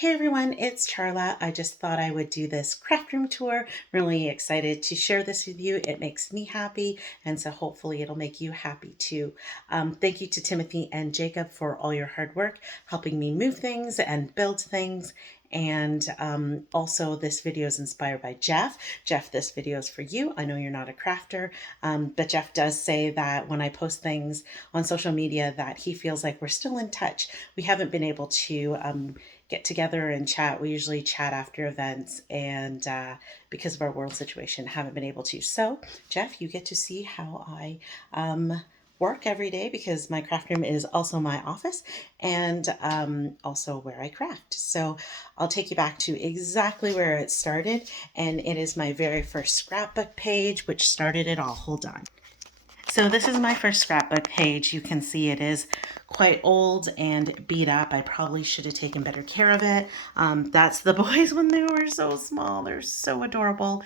Hey everyone, it's Charla. I just thought I would do this craft room tour. Really excited to share this with you. It makes me happy, and so hopefully it'll make you happy too. Thank you to Timothy and Jacob for all your hard work, helping me move things and build things. And also this video is inspired by Jeff. Jeff, this video is for you. I know you're not a crafter, but Jeff does say that when I post things on social media that he feels like we're still in touch. We haven't been able to get together and chat. We usually chat after events, and because of our world situation, haven't been able to. So, Jeff, you get to see how I work every day because my craft room is also my office and also where I craft. So, I'll take you back to exactly where it started, and it is my very first scrapbook page, which started it all. Hold on. So this is my first scrapbook page. You can see it is quite old and beat up. I probably should have taken better care of it. That's the boys when they were so small. They're so adorable.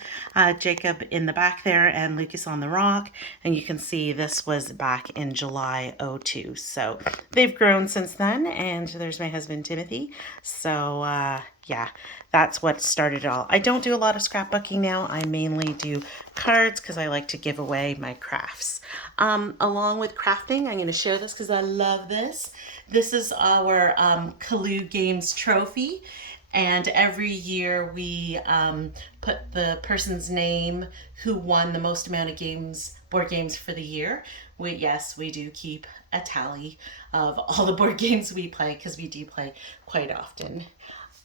Jacob in the back there and Lucas on the rock. And you can see this was back in July '02. So they've grown since then. And there's my husband, Timothy. So yeah, that's what started it all. I don't do a lot of scrapbooking now. I mainly do cards because I like to give away my crafts. Along with crafting, I'm going to share this because I love this. This is our Khaloo Games trophy. And every year we put the person's name who won the most amount of games, board games for the year. Yes, we do keep a tally of all the board games we play because we do play quite often.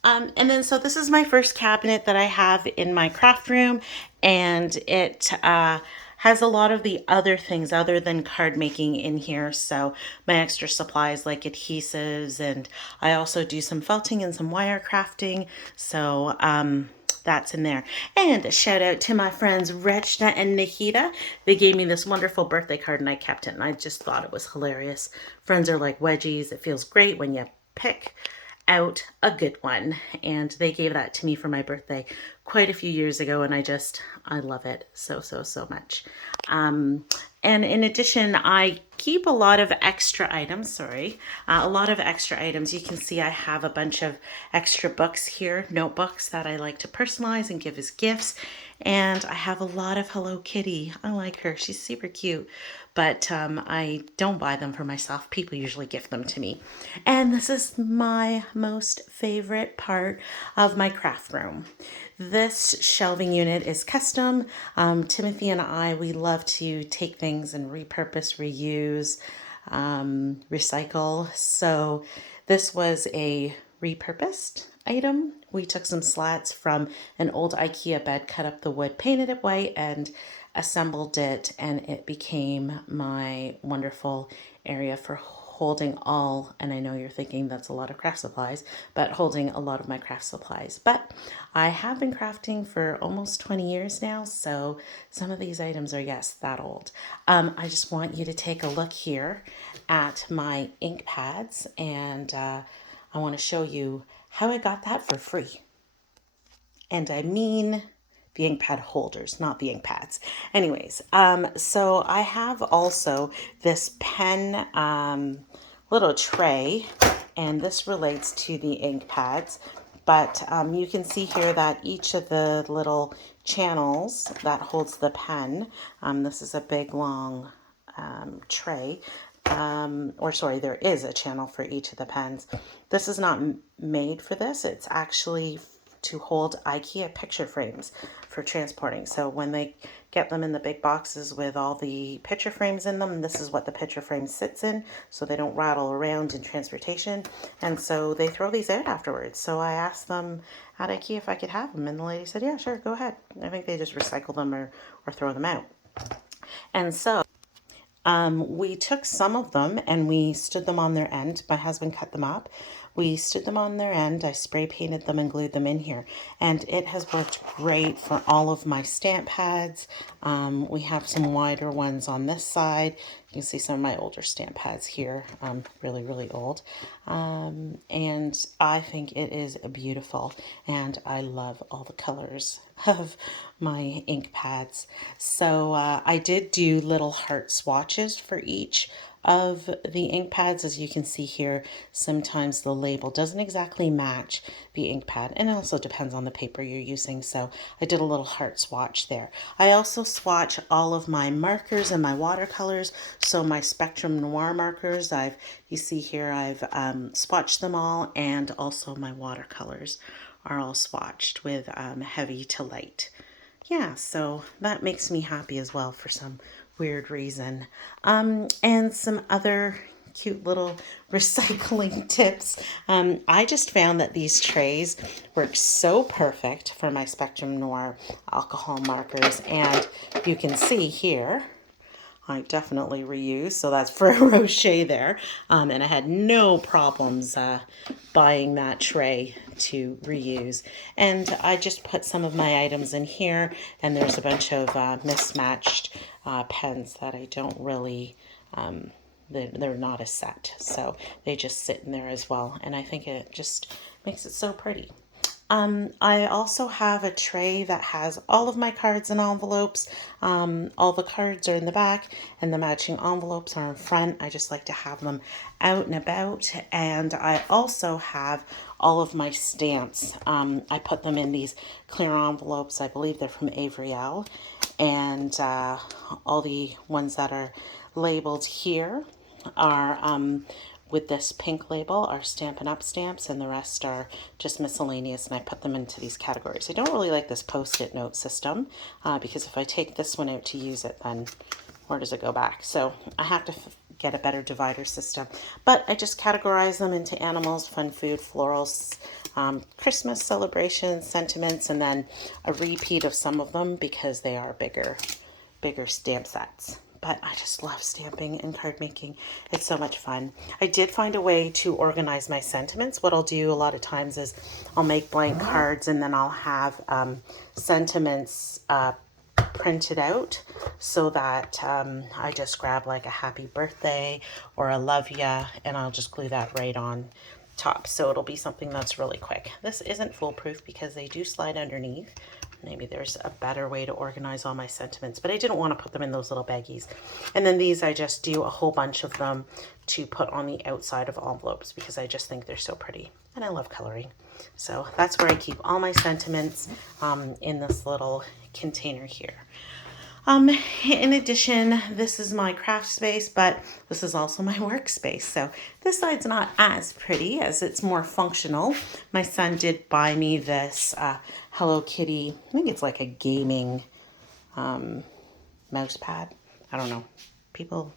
And then, so this is my first cabinet that I have in my craft room, and it has a lot of the other things other than card making in here. So my extra supplies like adhesives, and I also do some felting and some wire crafting. So that's in there. And a shout out to my friends Rechna and Nikita. They gave me this wonderful birthday card and I kept it, and I just thought it was hilarious. Friends are like wedgies. It feels great when you pick out a good one, and they gave that to me for my birthday quite a few years ago, and I love it so much. And in addition, I keep a lot of extra items. A lot of extra items. You can see I have a bunch of extra books here, notebooks that I like to personalize and give as gifts. And I have a lot of Hello Kitty. I like her. She's super cute. But I don't buy them for myself. People usually gift them to me. And this is my most favorite part of my craft room. This shelving unit is custom. Timothy and I, we love to take things and repurpose, reuse, recycle. So this was a repurposed item. We took some slats from an old IKEA bed, cut up the wood, painted it white, and assembled it, and it became my wonderful area for holding all, and I know you're thinking that's a lot of craft supplies, but holding a lot of my craft supplies. But I have been crafting for almost 20 years now, so some of these items are, yes, that old. I just want you to take a look here at my ink pads, and I want to show you how I got that for free. And I mean the ink pad holders, not the ink pads. Anyways, so I have also this pen little tray, and this relates to the ink pads. But you can see here that each of the little channels that holds the pen, this is a big long tray, there is a channel for each of the pens. This is not made for this. It's actually to hold IKEA picture frames for transporting. So when they get them in the big boxes with all the picture frames in them, this is what the picture frame sits in, so they don't rattle around in transportation. And so they throw these out afterwards. So I asked them at IKEA if I could have them, and the lady said, yeah, sure, go ahead. I think they just recycle them or throw them out. And so we took some of them and we stood them on their end. My husband cut them up. We stood them on their end. I spray painted them and glued them in here. And it has worked great for all of my stamp pads. We have some wider ones on this side. You can see some of my older stamp pads here, really old. And I think it is beautiful. And I love all the colors of my ink pads. So I did do little heart swatches for each of the ink pads. As you can see here, sometimes the label doesn't exactly match the ink pad, and it also depends on the paper you're using. So I did a little heart swatch there. I also swatch all of my markers and my watercolors. So my Spectrum Noir markers, you see here, I've swatched them all, and also my watercolors are all swatched with heavy to light. Yeah, so that makes me happy as well for some weird reason. And some other cute little recycling tips. I just found that these trays work so perfect for my Spectrum Noir alcohol markers. And you can see here, I definitely reuse, so that's for a Rocher there. And I had no problems buying that tray to reuse. And I just put some of my items in here, and there's a bunch of mismatched pens that I don't really, they're not a set. So they just sit in there as well. And I think it just makes it so pretty. I also have a tray that has all of my cards and envelopes. All the cards are in the back and the matching envelopes are in front. I just like to have them out and about. And I also have all of my stamps. I put them in these clear envelopes. I believe they're from Avriel. And all the ones that are labeled here are with this pink label are Stampin' Up! Stamps, and the rest are just miscellaneous, and I put them into these categories. I don't really like this Post-it note system because if I take this one out to use it, then where does it go back? So I have to get a better divider system. But I just categorize them into animals, fun food, florals, Christmas celebrations, sentiments, and then a repeat of some of them because they are bigger stamp sets. But I just love stamping and card making. It's so much fun. I did find a way to organize my sentiments. What I'll do a lot of times is I'll make blank cards and then I'll have sentiments printed out so that I just grab like a happy birthday or a love ya, and I'll just glue that right on top. So it'll be something that's really quick. This isn't foolproof because they do slide underneath. Maybe there's a better way to organize all my sentiments, but I didn't want to put them in those little baggies. And then these, I just do a whole bunch of them to put on the outside of envelopes because I just think they're so pretty and I love coloring. So that's where I keep all my sentiments in this little container here. In addition, this is my craft space, but this is also my workspace. So this side's not as pretty as it's more functional. My son did buy me this Hello Kitty, I think it's like a gaming mouse pad. I don't know. Do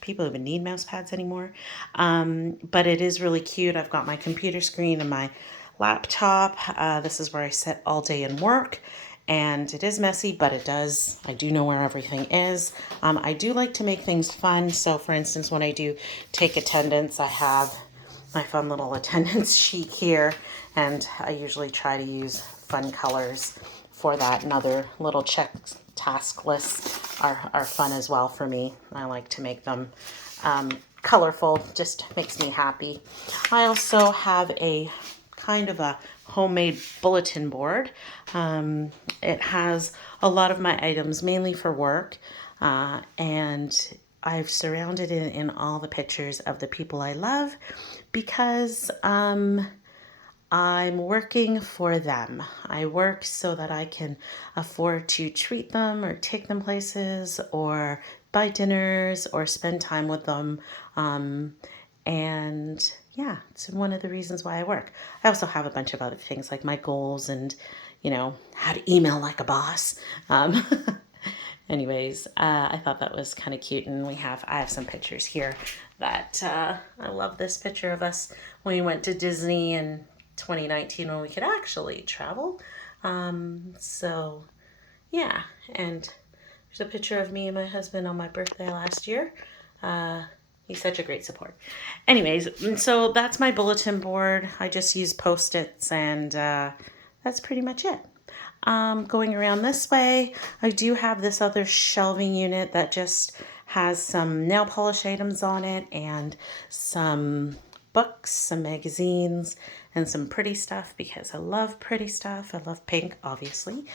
people even need mouse pads anymore? But it is really cute. I've got my computer screen and my laptop. This is where I sit all day and work. And it is messy, but I do know where everything is. I do like to make things fun. So for instance, when I do take attendance, I have my fun little attendance sheet here. And I usually try to use fun colors for that. And other little task lists are fun as well for me. I like to make them colorful, just makes me happy. I also have a kind of a homemade bulletin board. It has a lot of my items, mainly for work, and I've surrounded it in all the pictures of the people I love because I'm working for them. I work so that I can afford to treat them or take them places or buy dinners or spend time with them. And yeah, it's one of the reasons why I work. I also have a bunch of other things like my goals and, how to email like a boss. Anyways, I thought that was kind of cute. And I have some pictures here that I love this picture of us when we went to Disney in 2019 when we could actually travel. So yeah, and there's a picture of me and my husband on my birthday last year. He's such a great support. Anyways, so that's my bulletin board. I just use Post-its and that's pretty much it. Going around this way, I do have this other shelving unit that just has some nail polish items on it and some books, some magazines, and some pretty stuff because I love pretty stuff. I love pink, obviously.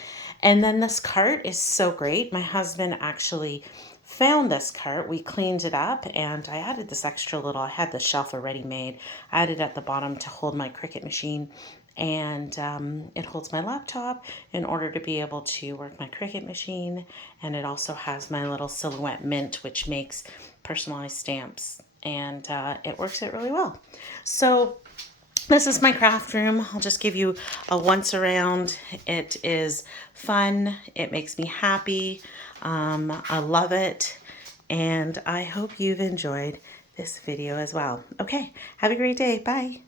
And then this cart is so great. My husband actually found this cart, we cleaned it up, and I added this extra little, I had the shelf already made. I added at the bottom to hold my Cricut machine, and it holds my laptop in order to be able to work my Cricut machine. And it also has my little silhouette mint, which makes personalized stamps, and it works it really well. So this is my craft room. I'll just give you a once around. It is fun. It makes me happy. I love it. And I hope you've enjoyed this video as well. Okay, have a great day. Bye.